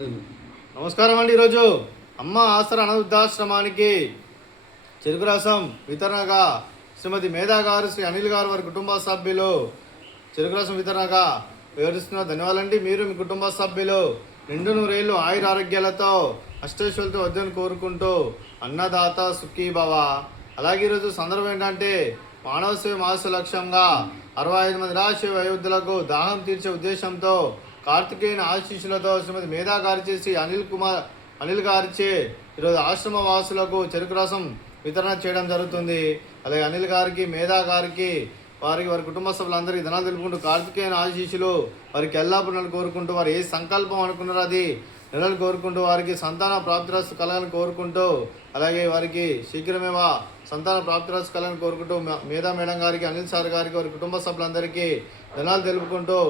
నమస్కారం అండి. ఈరోజు అమ్మ ఆసరా అనాథాశ్రమానికి చెరుకు రసం వితరణగా శ్రీమతి మేధా గారు, శ్రీ అనిల్ గారు వారి కుటుంబ సభ్యులు చెరుకు రసం వితరణగా వివరిస్తున్న ధన్యవాదాలండి. మీరు మీ కుటుంబ సభ్యులు నిండు నూరేళ్ళు ఆయుర ఆరోగ్యాలతో అష్టైశ్వర్యాలతో వద్దని కోరుకుంటూ అన్నదాత సుఖీ భవ. అలాగే ఈరోజు సందర్భం ఏంటంటే మానవ సేవ మాస లక్ష్యంగా 65 మంది నిరాశ్రయ వయోవృద్ధులకు దాహం తీర్చే ఉద్దేశంతో కార్తికేయుని ఆశీస్సులతో శ్రీమతి మేధా గారిచే, శ్రీ అనిల్ గారిచే ఈరోజు ఆశ్రమ వాసులకు చెరుకు రసం వితరణ చేయడం జరుగుతుంది. అలాగే అనిల్ గారికి, మేధా గారికి, వారి కుటుంబ సభ్యులందరికీ ధనాలు తెలుపుకుంటూ కార్తికేయుని ఆశీస్సులు వారికి ఎల్లప్పుడూ కోరుకుంటూ, వారు ఏ సంకల్పం అనుకున్నారో అది నెలలు కోరుకుంటూ, వారికి సంతాన ప్రాప్తిరస్తు కలగాలని కోరుకుంటూ, అలాగే వారికి శీఘ్రమేవా సంతాన ప్రాప్తిరస్తు కలగాలని కోరుకుంటూ మేధా మేడం గారికి, అనిల్ సార్ గారికి, వారి కుటుంబ సభ్యులందరికీ ధనాలు తెలుపుకుంటూ,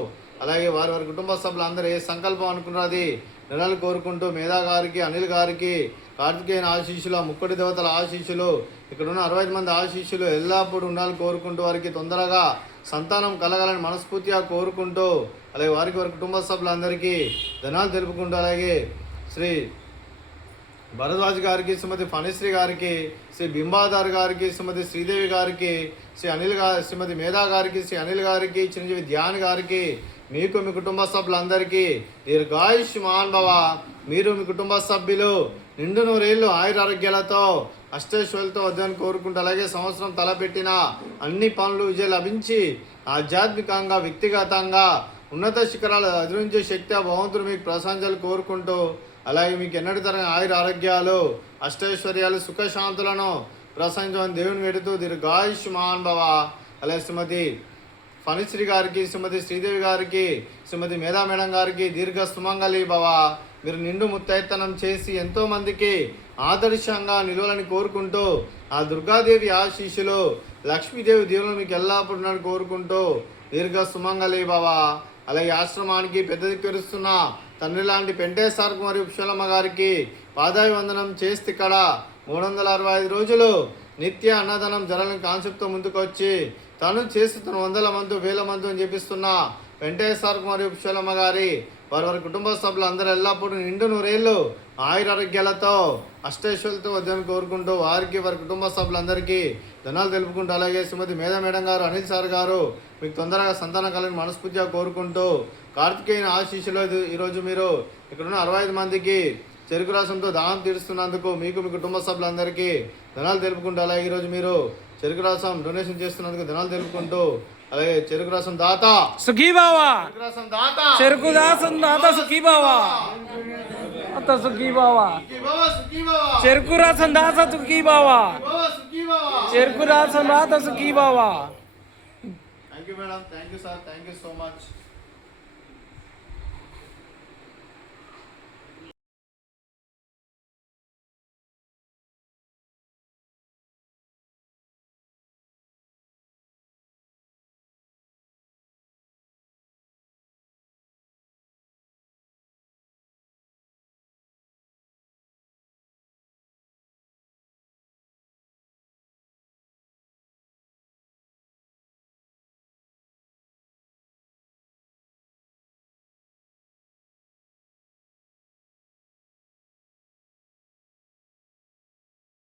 అలాగే వారి కుటుంబ సభ్యులందరూ ఏ సంకల్పం అనుకున్నారో అది నెలలు కోరుకుంటూ మేధా గారికి, అనిల్ గారికి కార్తికేయుని ఆశీస్సులు, ముక్కటి దేవతల ఆశీస్సులు, ఇక్కడ ఉన్న 65 మంది ఆశీస్సులు ఎల్లప్పుడూ ఉండాలని కోరుకుంటూ, వారికి తొందరగా సంతానం కలగాలని మనస్ఫూర్తిగా కోరుకుంటూ, అలాగే వారి కుటుంబ సభ్యులందరికీ ధనాలు తెలుపుకుంటూ, అలాగే శ్రీ భరద్వాజ్ గారికి, శ్రీమతి ఫణిశ్రీ గారికి, శ్రీ బింబాదార్ గారికి, శ్రీమతి శ్రీదేవి గారికి, శ్రీమతి మేధా గారికి, శ్రీ అనిల్ గారికి, చిరంజీవి ధ్యాన్ గారికి, మీకు మీ కుటుంబ సభ్యులందరికీ దీర్ఘాయుష్మాన్ భవ. మీరు మీ కుటుంబ సభ్యులు నిండు నూరేళ్ళు ఆయుర ఆరోగ్యాలతో అష్టైశ్వర్యాలతో వద్దని కోరుకుంటూ, అలాగే సంవత్సరం తలపెట్టిన అన్ని పనులు విజయం లభించి ఆధ్యాత్మికంగా, వ్యక్తిగతంగా ఉన్నత శిఖరాలు అధిరించే శక్తి ఆ భగవంతుడు మీకు ప్రశంసలు కోరుకుంటూ, అలాగే మీకు ఎన్నటి తరగని ఆయుర ఆరోగ్యాలు, అష్టైశ్వర్యాలు, సుఖశాంతులను ప్రశంసని దేవుని వేడుతూ దీర్ఘాయుష్మాన్ భవ. అలాగే శ్రీమతి ఫణిశ్రీ గారికి, శ్రీమతి శ్రీదేవి గారికి, శ్రీమతి మేధా మేడం గారికి దీర్ఘ సుమంగళి భవ. మీరు నిండు ముత్తైతనం చేసి ఎంతోమందికి ఆదర్శంగా నిలవాలని కోరుకుంటూ, ఆ దుర్గాదేవి ఆశీస్సులు, లక్ష్మీదేవి దేవులు మీకు ఎల్లప్పుడూ కోరుకుంటూ దీర్ఘ సుమంగళి భవ. అలాగే ఆశ్రమానికి పెద్ద దిక్కురుస్తున్న తండ్రి లాంటి పెంటేశ్వర మరియు పుష్పలమ్మ గారికి పాదావి వందనం చేస్తే ఇక్కడ 365 రోజులు నిత్య అన్నదానం జరగని కాన్సెప్ట్తో ముందుకు వచ్చి తను చేస్తున్న 100 మంది 1000 మంది అని చెప్పిస్తున్న వెంకటేశ్వర మరియు పుష్పలమ్మ గారి వారి కుటుంబ సభ్యులు అందరూ ఎల్లప్పుడూ నిండు నూరేళ్ళు ఆయుర ఆరోగ్యాలతో అష్టైశ్వర్యాలతో వద్దని కోరుకుంటూ, వారికి వారి కుటుంబ సభ్యులందరికీ ధనాలు తెలుపుకుంటూ, అలాగే శ్రీమతి మేధా మేడం గారు, అనిల్ సార్ గారు మీకు తొందరగా సంతానం కలని మనస్ఫూర్తిగా కోరుకుంటూ, కార్తికేయుని ఆశీస్సులో ఈరోజు మీరు ఇక్కడున్న 65 మందికి చెరుకు రసంతో దాహం తీరుస్తున్నందుకు మీకు మీ కుటుంబ సభ్యులందరికీ ధనాలు తెలుపుకుంటూ, అలాగే ఈరోజు మీరు చెరుకు రసం డొనేషన్ చేస్తున్నందుకు ధనాలు తెలుపుకుంటూ, అలాగే చెరుకు రసం దాత సుఖీ బావా, చెరుకు రసం దాత సుఖీ బావా, అత్త సుఖీ బావా, చెరుకు రసం దాత సుఖీ బావా, చెరుకు రసం దాత సుఖీ బావా. Thank you madam, thank you sir, thank you so much.